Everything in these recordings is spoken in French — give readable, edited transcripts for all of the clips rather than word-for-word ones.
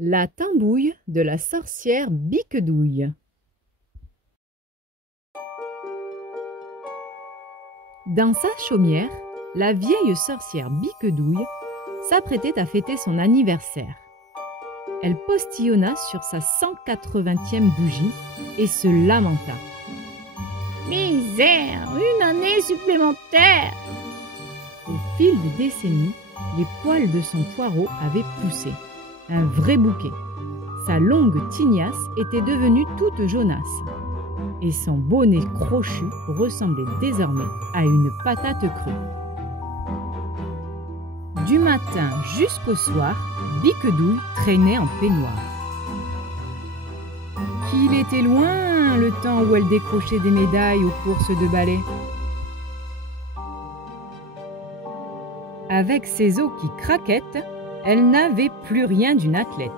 La tambouille de la sorcière Biquedouille. Dans sa chaumière, la vieille sorcière Biquedouille s'apprêtait à fêter son anniversaire. Elle postillonna sur sa 180e bougie et se lamenta. Misère, une année supplémentaire! Au fil des décennies, les poils de son poireau avaient poussé. Un vrai bouquet. Sa longue tignasse était devenue toute jaunasse. Et son beau nez crochu ressemblait désormais à une patate crue. Du matin jusqu'au soir, Biquedouille traînait en peignoir. Qu'il était loin le temps où elle décrochait des médailles aux courses de ballet. Avec ses os qui craquettent, elle n'avait plus rien d'une athlète.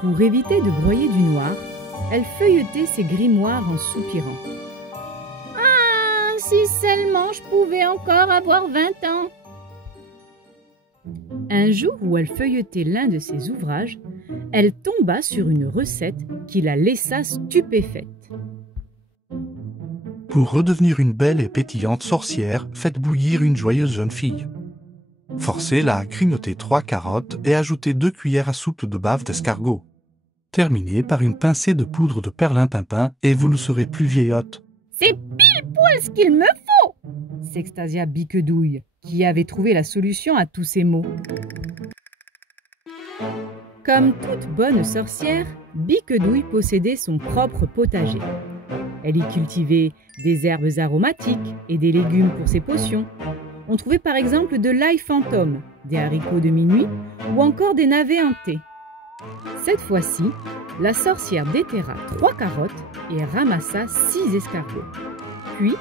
Pour éviter de broyer du noir, elle feuilletait ses grimoires en soupirant. Ah, si seulement je pouvais encore avoir 20 ans! Un jour où elle feuilletait l'un de ses ouvrages, elle tomba sur une recette qui la laissa stupéfaite. Pour redevenir une belle et pétillante sorcière, faites bouillir une joyeuse jeune fille. Forcez-la à grignoter 3 carottes et ajoutez 2 cuillères à soupe de bave d'escargot. Terminez par une pincée de poudre de perlimpinpin et vous ne serez plus vieillotte. C'est pile poil ce qu'il me faut! S'extasia Biquedouille, qui avait trouvé la solution à tous ces maux. Comme toute bonne sorcière, Biquedouille possédait son propre potager. Elle y cultivait des herbes aromatiques et des légumes pour ses potions. On trouvait par exemple de l'ail fantôme, des haricots de minuit ou encore des navets hantés. Cette fois-ci, la sorcière déterra 3 carottes et ramassa 6 escargots. Puis,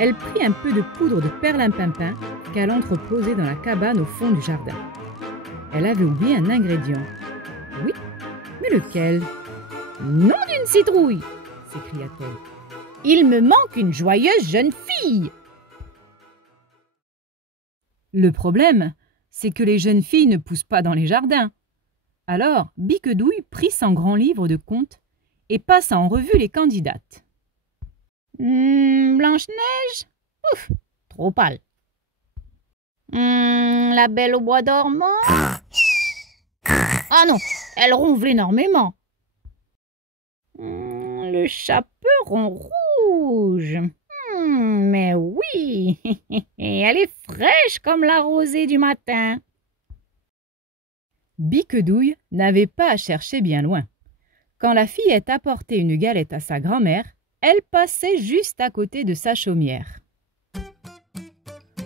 elle prit un peu de poudre de perlimpinpin qu'elle entreposait dans la cabane au fond du jardin. Elle avait oublié un ingrédient. Oui, mais lequel? Nom d'une citrouille! S'écria-t-elle. Il me manque une joyeuse jeune fille! Le problème, c'est que les jeunes filles ne poussent pas dans les jardins. Alors, Biquedouille prit son grand livre de contes et passa en revue les candidates. Blanche-Neige? Ouf, trop pâle. La Belle au bois dormant? Ah non, elle ronfle énormément. Le Chaperon rouge. Mais oui, elle est fraîche comme la rosée du matin. Biquedouille n'avait pas à chercher bien loin. Quand la fillette apportait une galette à sa grand-mère, elle passait juste à côté de sa chaumière.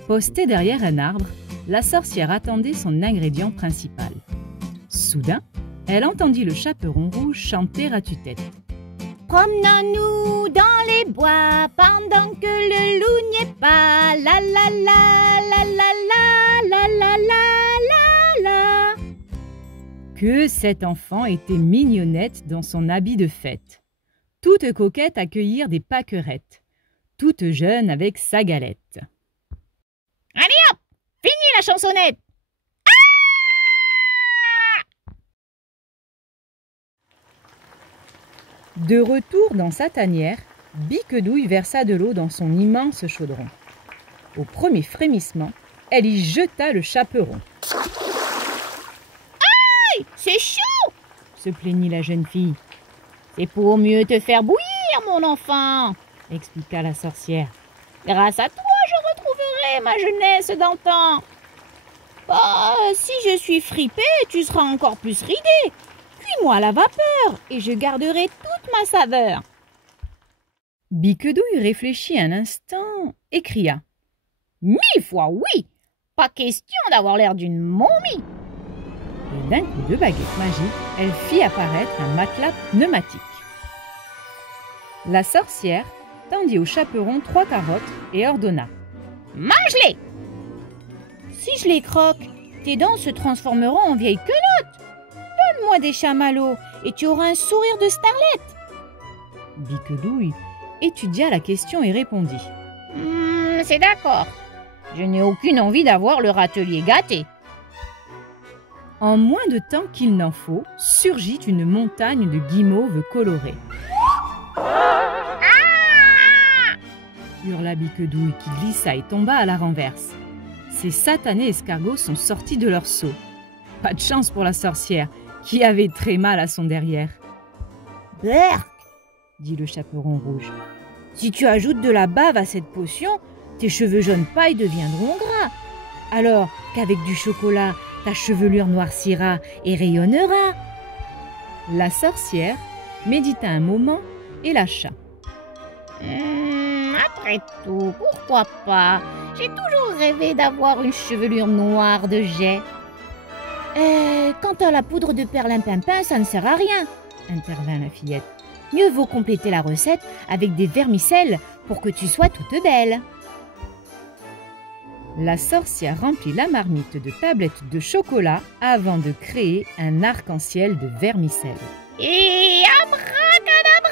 Postée derrière un arbre, la sorcière attendait son ingrédient principal. Soudain, elle entendit le Chaperon rouge chanter à tue-tête. Promenons-nous dans les bois pendant que le loup n'y est pas. La la la la la la la la la la. Que cette enfant était mignonnette dans son habit de fête. Toute coquette à cueillir des pâquerettes. Toute jeune avec sa galette. Allez hop, fini la chansonnette. De retour dans sa tanière, Biquedouille versa de l'eau dans son immense chaudron. Au premier frémissement, elle y jeta le chaperon. Aïe, c'est chaud! Se plaignit la jeune fille. C'est pour mieux te faire bouillir, mon enfant, expliqua la sorcière. Grâce à toi, je retrouverai ma jeunesse d'antan. Si je suis fripée, tu seras encore plus ridée. Cuis-moi à la vapeur et je garderai toute ma saveur. Biquedouille réfléchit un instant et cria. 1000 fois oui! Pas question d'avoir l'air d'une momie. Et d'un coup de baguette magique, elle fit apparaître un matelas pneumatique. La sorcière tendit au chaperon 3 carottes et ordonna. mange-les. Si je les croque, tes dents se transformeront en vieilles quenottes. Donne-moi des chamallows et tu auras un sourire de starlette. Biquedouille étudia la question et répondit. C'est d'accord. Je n'ai aucune envie d'avoir le râtelier gâté. En moins de temps qu'il n'en faut, surgit une montagne de guimauves colorées. Hurla Biquedouille qui glissa et tomba à la renverse. Ces satanés escargots sont sortis de leur seau. Pas de chance pour la sorcière, qui avait très mal à son derrière. « Berk !» dit le chaperon rouge. « Si tu ajoutes de la bave à cette potion, tes cheveux jaune paille deviendront gras. Alors qu'avec du chocolat, ta chevelure noircira et rayonnera. » La sorcière médita un moment et lâcha. Après tout, pourquoi pas? J'ai toujours rêvé d'avoir une chevelure noire de jet. Quant à la poudre de perlimpinpin, ça ne sert à rien, intervint la fillette. Mieux vaut compléter la recette avec des vermicelles pour que tu sois toute belle. La sorcière remplit la marmite de tablettes de chocolat avant de créer un arc-en-ciel de vermicelles. Et abracadabra!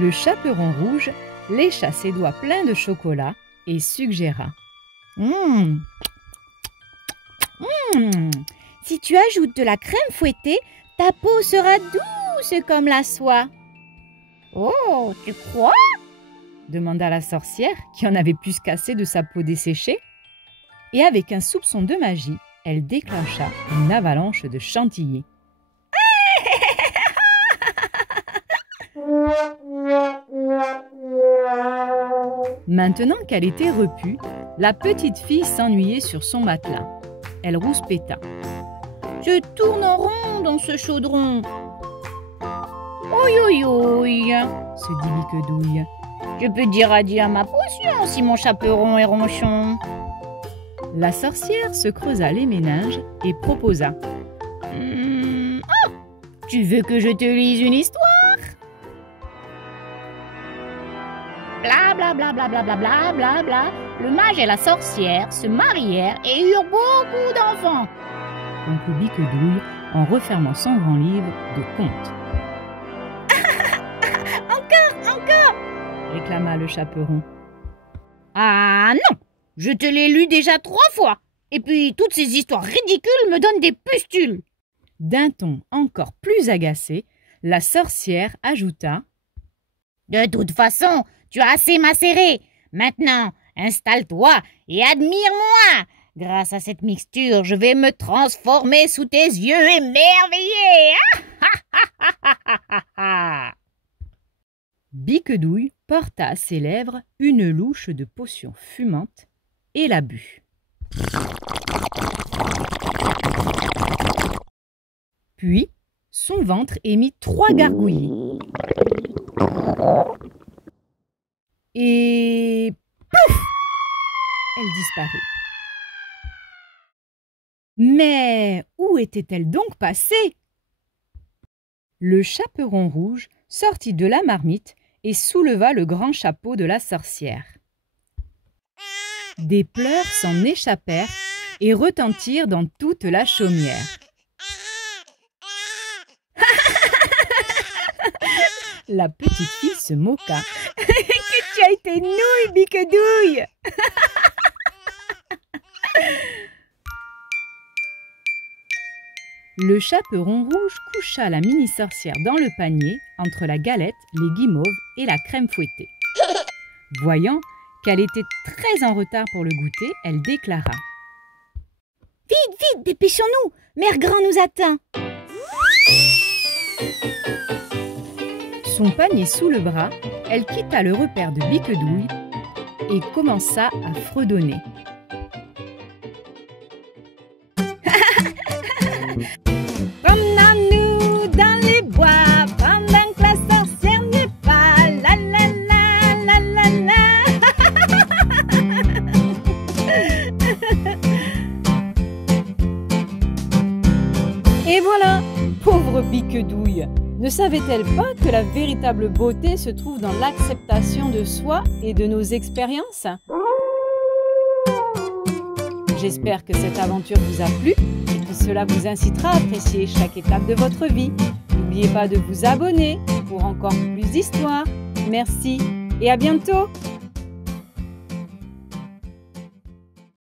Le chaperon rouge lécha ses doigts pleins de chocolat et suggéra. Si tu ajoutes de la crème fouettée, ta peau sera douce comme la soie. Oh, tu crois? Demanda la sorcière, qui en avait plus qu'assez de sa peau desséchée. Et avec un soupçon de magie, elle déclencha une avalanche de chantilly. Maintenant qu'elle était repue, la petite fille s'ennuyait sur son matelas. Elle rouspéta. « Je tourne en rond dans ce chaudron. »« Oi, oi, oi !» se dit Biquedouille. « Je peux dire adieu à ma potion si mon chaperon est ronchon. » La sorcière se creusa les méninges et proposa. « Oh, tu veux que je te lise une histoire ? » Bla bla bla bla bla bla bla bla bla. Le mage et la sorcière se marièrent et eurent beaucoup d'enfants. Conclut Biquedouille en refermant son grand livre de contes. Encore réclama le chaperon. Ah non, je te l'ai lu déjà 3 fois. Et puis toutes ces histoires ridicules me donnent des pustules. D'un ton encore plus agacé, la sorcière ajouta. De toute façon, tu as assez macéré. Maintenant, installe-toi et admire-moi. Grâce à cette mixture, je vais me transformer sous tes yeux émerveillés. Biquedouille porta à ses lèvres une louche de potion fumante et la but. Puis, son ventre émit 3 gargouillis. Et pouf! Elle disparut. Mais où était-elle donc passée? Le chaperon rouge sortit de la marmite et souleva le grand chapeau de la sorcière. Des pleurs s'en échappèrent et retentirent dans toute la chaumière. La petite fille se moqua. « Que tu as été nouille, Biquedouille !» Le chaperon rouge coucha la mini-sorcière dans le panier entre la galette, les guimauves et la crème fouettée. Voyant qu'elle était très en retard pour le goûter, elle déclara. « Vite, vite, dépêchons-nous! Mère Grand nous attend !» Son panier sous le bras, elle quitta le repère de Biquedouille et commença à fredonner. Promenons-nous dans les bois pendant que la sorcière n'est pas. La la la la la la. Et voilà, pauvre Biquedouille. Ne savait-elle pas que la véritable beauté se trouve dans l'acceptation de soi et de nos expériences ? J'espère que cette aventure vous a plu et que cela vous incitera à apprécier chaque étape de votre vie. N'oubliez pas de vous abonner pour encore plus d'histoires. Merci et à bientôt!